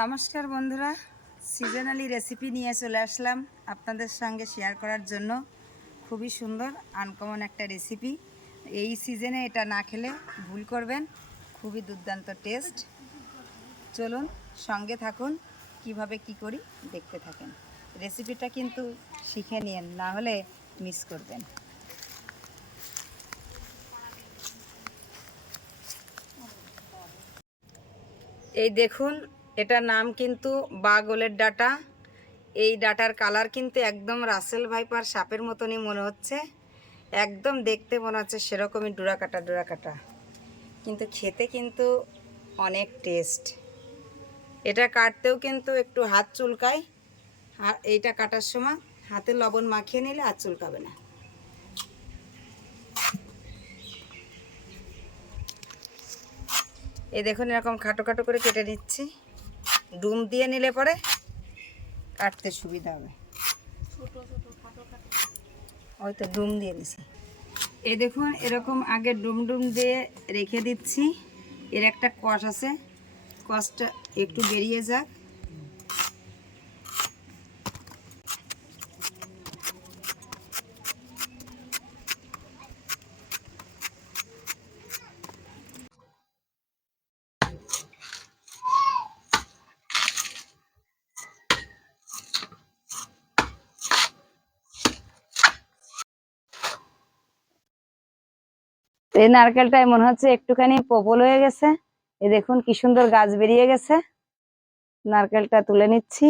নমস্কার বন্ধুরা seasonally recipe নিয়ে চলে আসলাম আপনাদের সঙ্গে শেয়ার করার জন্য। খুবই সুন্দর আনকমন একটা রেসিপি এই সিজনে এটা না খেলে ভুল করবেন, খুবই দুর্দান্ত টেস্ট চলুন, সঙ্গে থাকুন, কীভাবে কি করি দেখতে থাকেন। রেসিপিটা কিন্তু শিখে নিন, না হলে মিস করবেন। এই দেখুন এটার নাম কিন্তু বাগলের ডাটা। এই ডাটার কালার কিন্তু একদম রাসেল ভাইপার সাপের মতনই মনে হচ্ছে। একদম দেখতে মনে হচ্ছে সেরকমই ডোরা কাটা ডোরা কাটা কিন্তু খেতে কিন্তু অনেক টেস্ট। এটা কাটতেও কিন্তু একটু হাত চুলকায়। আর এইটা কাটার সময় হাতে লবণ মাখিয়ে নিলে আর চুলকাবে না। এই দেখুন এরকম খাটো খাটো করে কেটে নিচ্ছি ডুম দিয়ে নিলে পরে কাটতে সুবিধা হবে। ওই তো ডুম দিয়ে নিছি। এ দেখুন এরকম আগে ডুম ডুম দিয়ে রেখে দিচ্ছি। এর একটা কষ আছে। কষটা একটু বেরিয়ে যাক। এই নারকেলটায় মনে হচ্ছে একটুখানি প্রবল হয়ে গেছে। এই দেখুন কি সুন্দর গাছ বেরিয়ে গেছে। নারকেলটা তুলে নিচ্ছি।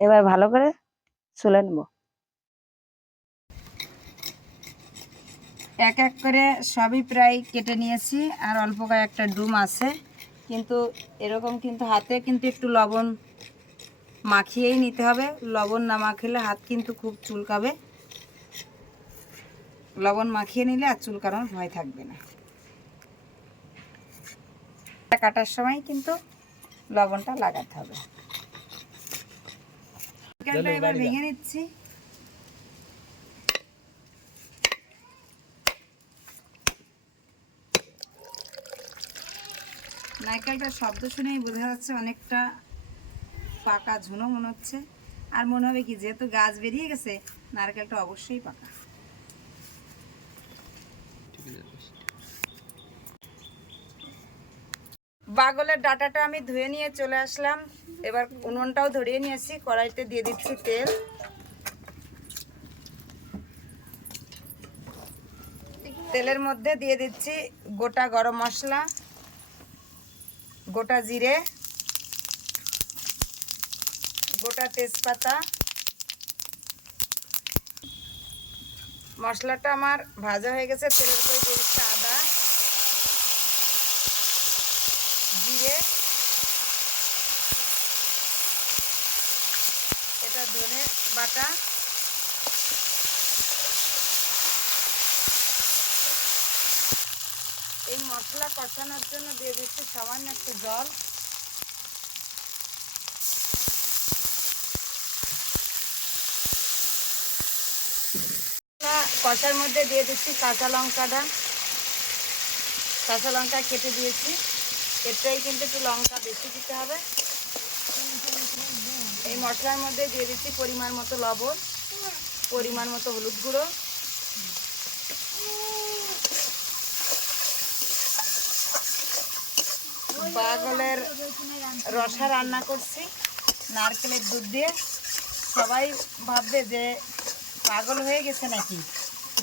এবার ভালো করে চুলে নেব। এক এক করে সবই প্রায় কেটে নিয়েছি, আর অল্প কয়েকটা ডুম আছে। কিন্তু এরকম কিন্তু হাতে কিন্তু একটু লবণ মাখিয়েই নিতে হবে। লবণ না মাখিলে হাত কিন্তু খুব চুলকাবে। লবণ মাখিয়ে নিলে আর চুলকানোর ভয় থাকবে না। কাটার সময় কিন্তু লবণটা লাগাতে হবে। এবার ভেঙে নিচ্ছি। নারকেলটার শব্দ শুনেই বোঝা যাচ্ছে অনেকটা পাকা ঝুনো মনে হচ্ছে। আর মনে হবে কি যেহেতু গাছ বেরিয়ে গেছে নারকেলটা অবশ্যই পাকা। বাগলের ডাটাটা আমি ধুয়ে নিয়ে চলে আসলাম। এবার উনুনটাও ধরিয়ে নিয়েছি কড়াইতে দিয়ে দিচ্ছি তেল। তেলের মধ্যে দিয়ে দিচ্ছি গোটা গরম মশলা, গোটা জিরে, গোটা তেজপাতা মশলাটা আমার ভাজা হয়ে গেছে। তেলের উপরে দিয়ে আদা, জিরে। এটা ধনে বাটা। এই মশলা কষানোর জন্য দিয়ে দিচ্ছি সামান্য একটু জল। কষার মধ্যে দিয়ে দিচ্ছি কাঁচা লঙ্কাটা। কাঁচা লঙ্কা কেটে দিয়েছি। এটাই কিন্তু একটু লঙ্কা বেশি দিতে হবে। এই মশলার মধ্যে দিয়ে দিচ্ছি পরিমাণ মতো লবণ, পরিমাণ মতো হলুদ গুঁড়ো। পাগলের রসা রান্না করছি, নারকেলের দুধ দিয়ে। সবাই ভাববে যে পাগল হয়ে গেছে নাকি?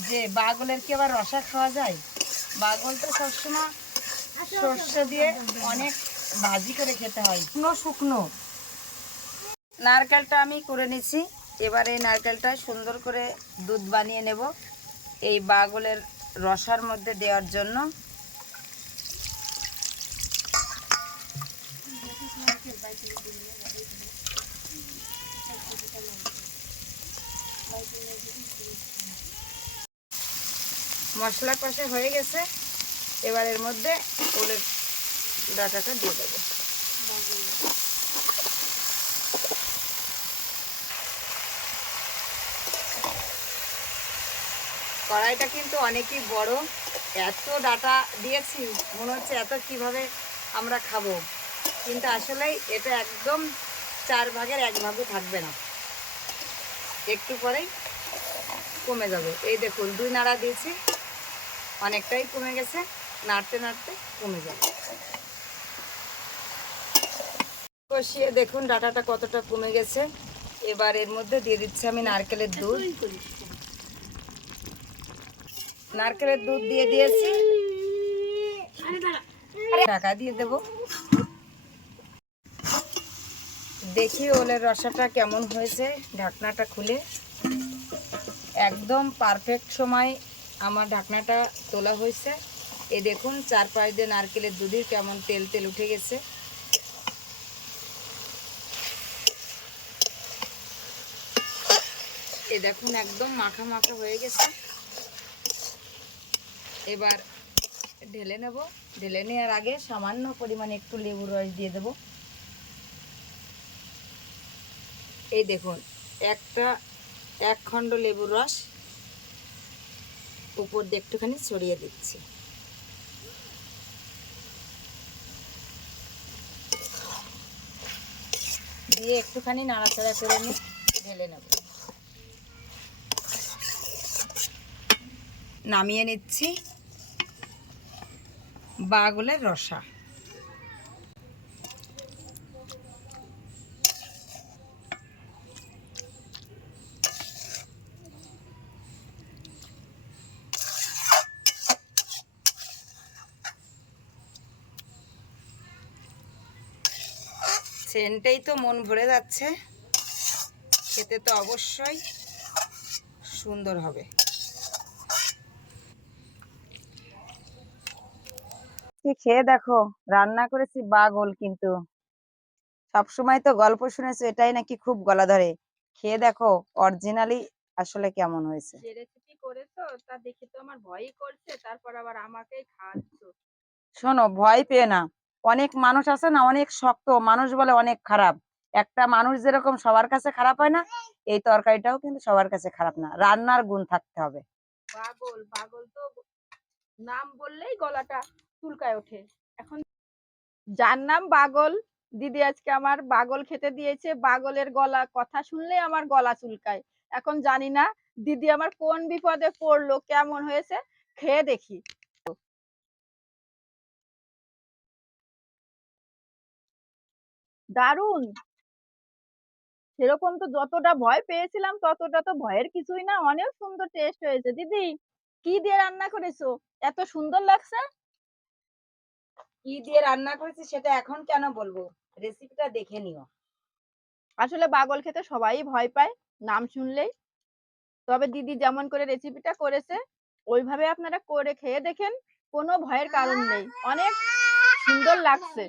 যে বাগলের কি আবার রসা খাওয়া যায়? বাগল তো সবসময় সর্ষে দিয়ে অনেক ভাজি করে খেতে হয়। শুকনো শুকনো। নারকেলটা আমি করে নিছি। এবার এই নারকেলটা সুন্দর করে দুধ বানিয়ে নেব এই বাগলের রসার মধ্যে দেওয়ার জন্য। মশলা কষা হয়ে গেছে। এবার এর মধ্যে ওলের ডাটাটা দিয়ে দেবো। কড়াইটা কিন্তু অনেকই বড়। এত ডাটা দিয়েছি, মনে হচ্ছে এত কীভাবে আমরা খাব। কিন্তু আসলে এটা একদম চার ভাগের এক ভাগও থাকবে না। একটু পরেই কমে যাবে। এই দেখুন, দুই নাড়া দিয়েছি। অনেকটাই কমে গেছে, নাড়তে নাড়তে কমে যাবে। কষিয়ে দেখুন ডাটাটা কতটা কমে গেছে। এবার এর মধ্যে দিয়ে দিচ্ছি আমি নারকেলের দুধ। নারকেলের দুধ দিয়ে দিয়েছি। ঢাকা দিয়ে দেব। দেখি ওলের রসাটা কেমন হয়েছে, ঢাকনাটা খুলে। একদম পারফেক্ট সময় আমার ঢাকনাটা তোলা হয়েছে। এ দেখুন চার পাঁচ দিন নারকেলের দুধের কেমন তেল তেল উঠে গেছে। এ দেখুন, একদম মাখা মাখা হয়ে গেছে। এবার ঢেলে নেব। ঢেলে নেওয়ার আগে সামান্য পরিমাণে একটু লেবুর রস দিয়ে দেব। এই দেখুন, একটা, এক খণ্ড লেবুর রস উপর দিয়ে একটুখানি ছড়িয়ে দিচ্ছি। দিয়ে একটুখানি নাড়াচাড়া করে আমি ঢেলে নেব। নামিয়ে নিচ্ছি বাগুলের রসা। সেন্টেই তো মন ভরে যাচ্ছে। খেতে তো অবশ্যই সুন্দর হবে। খেয়ে দেখো? রান্না করেছি বাগল কিন্তু। সবসময় তো গল্প শুনেছো এটাই নাকি খুব গলা ধরে। খেয়ে দেখো অরিজিনালি আসলে কেমন হয়েছে? যে রেসিপি করেছ তা দেখে তো আমার ভয়ই করছে তারপর আবার আমাকেই খাওয়াচ্ছো। শোনো ভয় পেয়ে না। অনেক মানুষ আছে না, অনেক শক্ত, মানুষ বলে অনেক খারাপ। একটা মানুষ যেরকম সবার কাছে খারাপ হয় না, এই তরকারিটাও কিন্তু সবার কাছে খারাপ না। রান্নার গুণ থাকতে হবে। পাগল পাগল তো নাম বললেই গলাটা চুলকায় ওঠে। এখন যার নাম বাগল দিদি আজকে আমার বাগল খেতে দিয়েছে। বাগলের গলা, কথা শুনলেই আমার গলা চুলকায়। এখন জানি না দিদি আমার কোন বিপদে পড়ল, কেমন হয়েছে, খেয়ে দেখি। দারুণ! সেরকম তো যতটা ভয় পেয়েছিলাম ততটা তো ভয়ের কিছুই না। অনেক সুন্দর টেস্ট হয়েছে। দিদি কি দিয়ে রান্না করেছ? এত সুন্দর লাগছে। কি দিয়ে রান্না করেছি সেটা এখন কেন বলব? রেসিপিটা দেখে নিও। আসলে বাগল খেতে সবাই ভয় পায় নাম শুনলেই। তবে দিদি যেমন করে রেসিপিটা করেছে ওইভাবে আপনারা করে খেয়ে দেখেন কোনো ভয়ের কারণ নেই। অনেক সুন্দর লাগছে।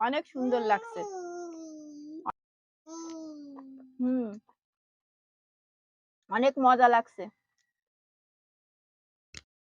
অনেক সুন্দর লাগছে। হম। অনেক মজা লাগছে।